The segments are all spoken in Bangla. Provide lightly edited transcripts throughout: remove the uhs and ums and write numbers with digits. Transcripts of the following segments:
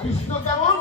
কৃষ্ণ কেমন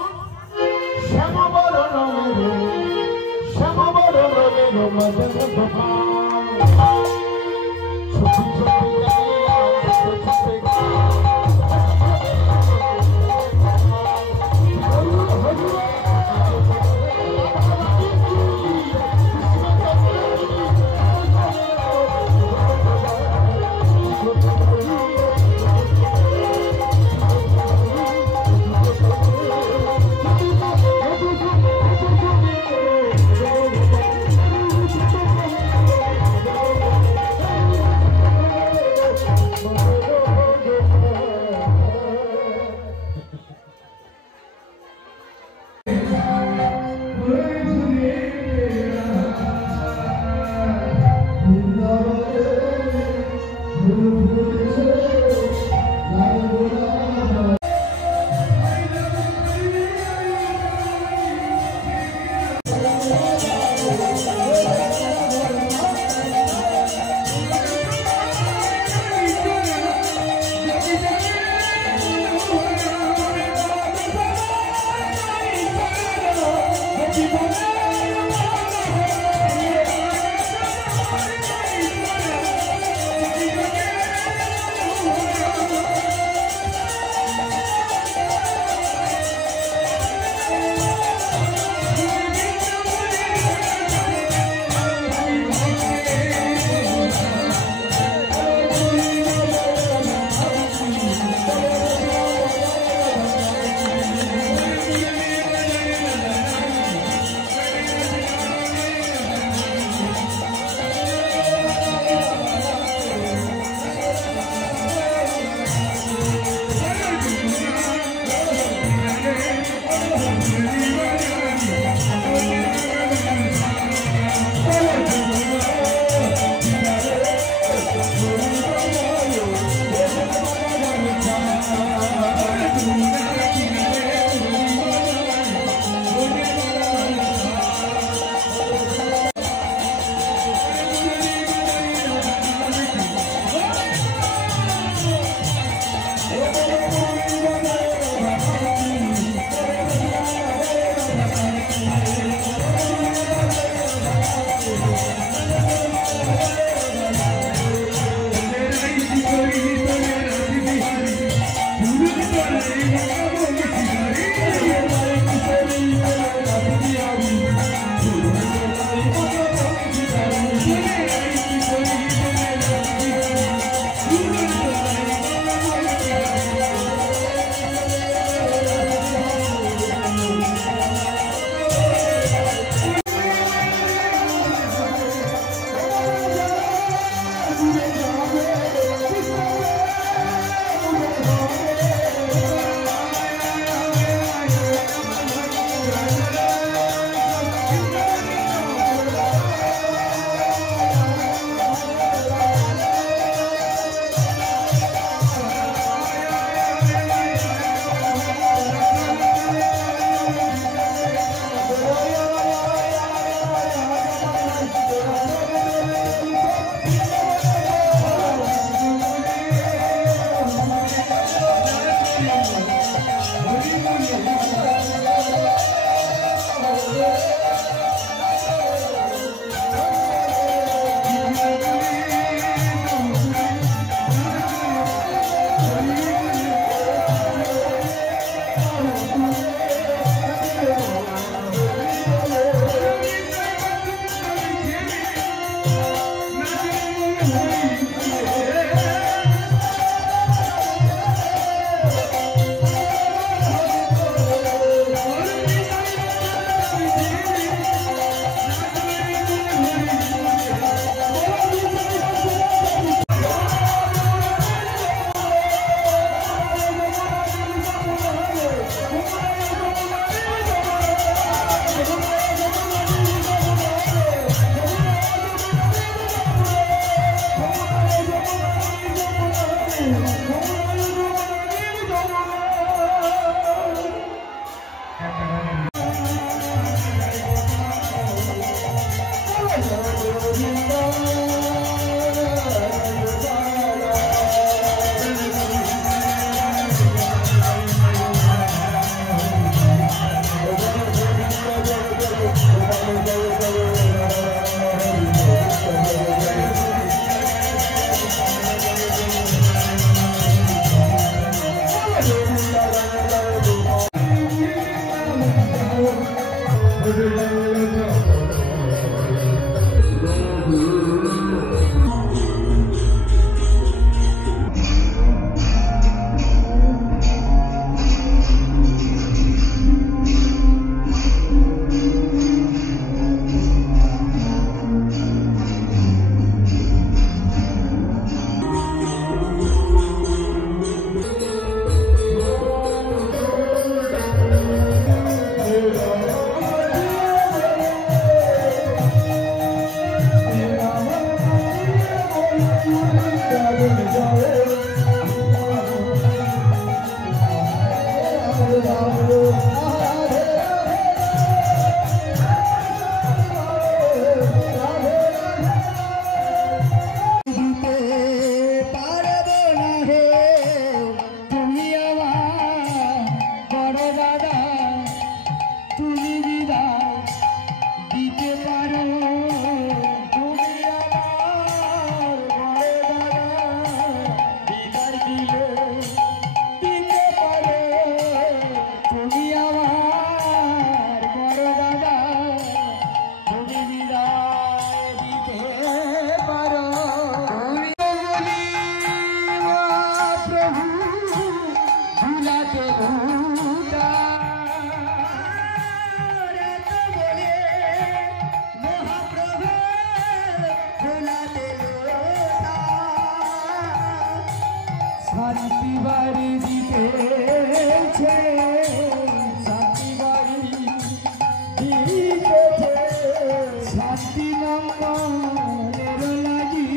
লাগি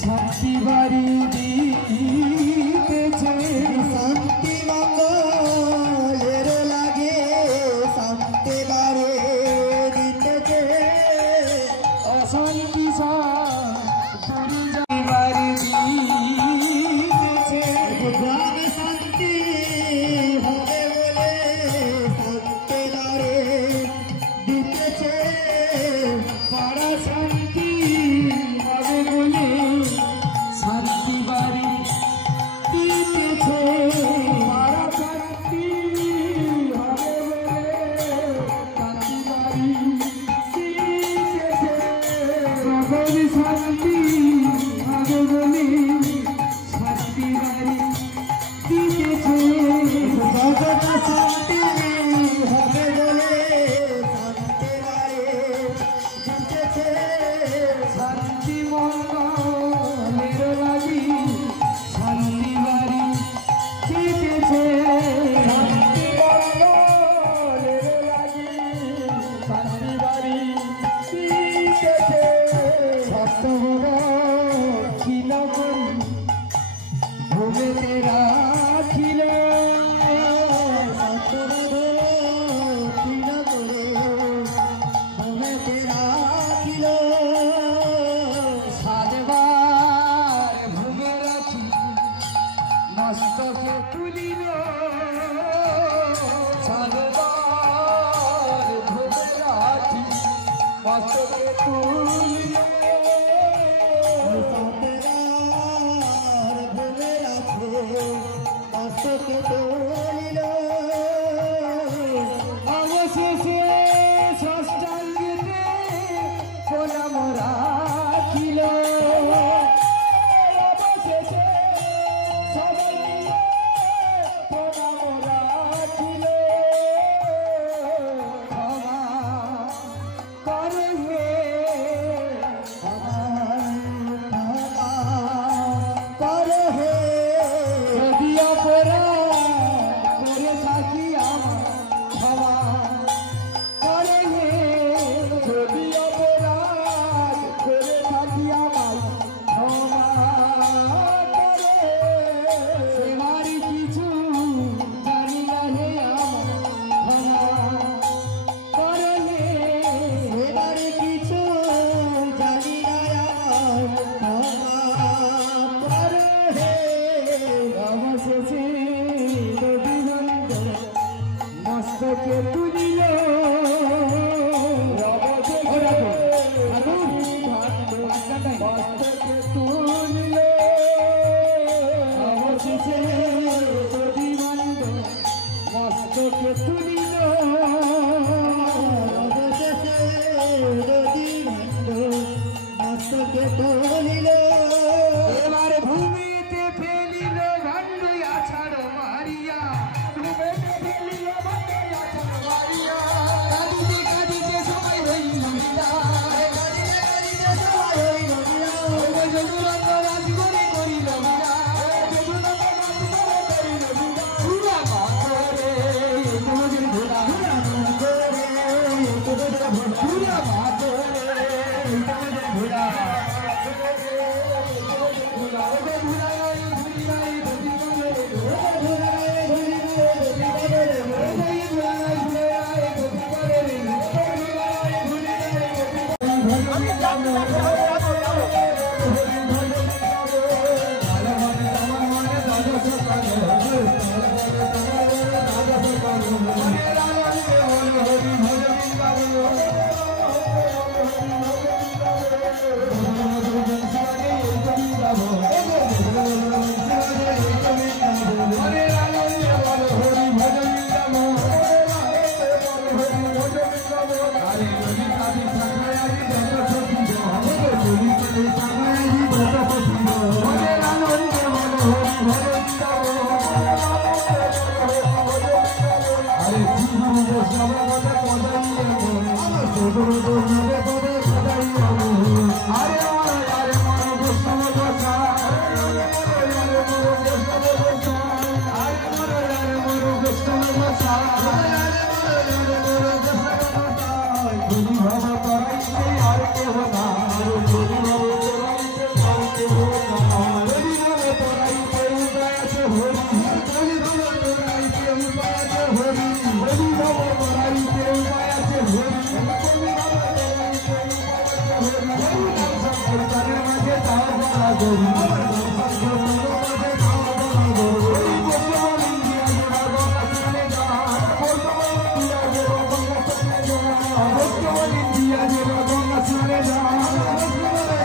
শান্তি বাড়ি দিতেছে শান্তি মঙ্গলের লাগে শান্তি বাড়ি দিতেছে অশান্তি বাড়ি দিতেছে গ্রামে শান্তি হবে বলে শান্তি বাড়ি দিতেছে পাড়া শান্তি হবে বলে শান্তি বাড়ি দিতেছে পাড়া শান্তি হবে বলে শান্তি বাড়ি দিতেছে জগতে শান্তি হবে বলে শান্তি বাড়ি দিতেছে শান্তি মঙ্গলের লাগি শান্তি বাড়ি দিতেছে শান্তি মঙ্গলের লাগি শান্তি বাড়ি দিতেছে সত্যবর ছিল ভূমে তেরা ছিল ভূমে তেরা ছিল সাজবার ভূমে রাখি মস্তকে তুলিল সাজবার ভূমে রাখি মস্তকে তুলিল মস্তকে তুলিল অবশেষে ষষ্ঠাঙ্গেতে প্রণাম রাখিল অবশেষে সবাই প্রণাম রাখিল ক্ষমা করে হে ক্ষমা করে হে যদি অপরাধ করে থাকি আমার ক্ষমা করে হে যদি অপরাধ করে থাকি আমার ক্ষমা করে সেবারই কিছু জানি না হে আমার ক্ষমা করে হে সেবারই কিছু জানি না আমার ক্ষমা করে হে অবশেষে নদীবন্ধ মস্তকে তুলিল মস্তকে তুলিল অবশেষে নদীবন্ধ মস্তকে তুলিল অবশেষে নদীবন্ধ মস্তকে তুলিল এবার ভূমিতে ফেলিল গান্ডু আছাড় মারিয়া ভূমিতে ফেলিল গান্ডু আছাড় মারিয়া কাঁদিতে কাঁদিতে সবাই রইল কাঁদিতে কাঁদিতে সবাই রইল যদুরঙ্গ রাজগুলি করিল যদুরঙ্গ রাজগুলি করিল ঘুরা মারে তোমাদের ঘোড়া ঘুরা মারে তোমাদের ঘোড়া মারে তোমাদের ঘোড়া আরে গানের মাঝে তাও বলা গরি আমার মাঝে তাও বলা গরি বর্তমান ইন্ডিয়া জোড়া গঙ্গা চলে যায় বর্তমান ইন্ডিয়া জোড়া গঙ্গা চলে যায় বর্তমান ইন্ডিয়া জোড়া গঙ্গা চলে যায়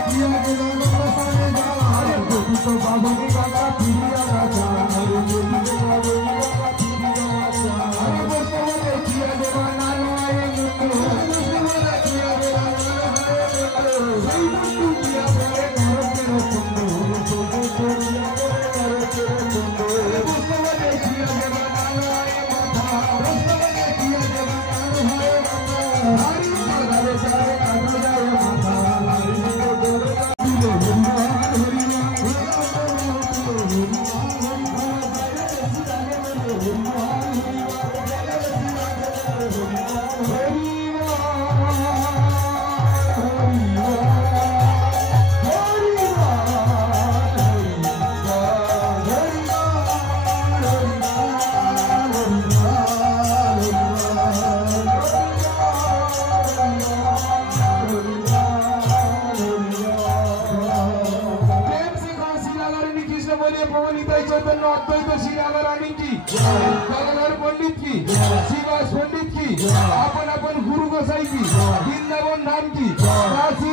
ইন্ডিয়া জোড়া গঙ্গা চলে যায় যদি তো বাবুনি গঙ্গা ফিরিয়া রাজা আরে যদি তো বাবুনি গঙ্গা ফিরিয়া রাজা আরে বর্তমানে ইন্ডিয়া জোড়া নানো আয়ে নুটু বর্তমানে ইন্ডিয়া জোড়া নানো আয়ে নুটু সেই নুটু ইন্ডিয়া বলে নরকের কুন্ডু তোকে তোরিয়া বলে নরকের কুন্ডু বর্তমানে ইন্ডিয়া জোড়া নানো আয়ে মাথা বর্তমানে ইন্ডিয়া জোড়া নানো আয়ে মাথা হারি মাদারে সারে কাটা যায় মাথা হারি তোরে দিলে অদ্বৈত শ্রী রাধারানী কি গঙ্গাধর पंडित की श्रीवास पंडित की अपन अपन गुरु गोसाई की वृंदावन धाम की काशी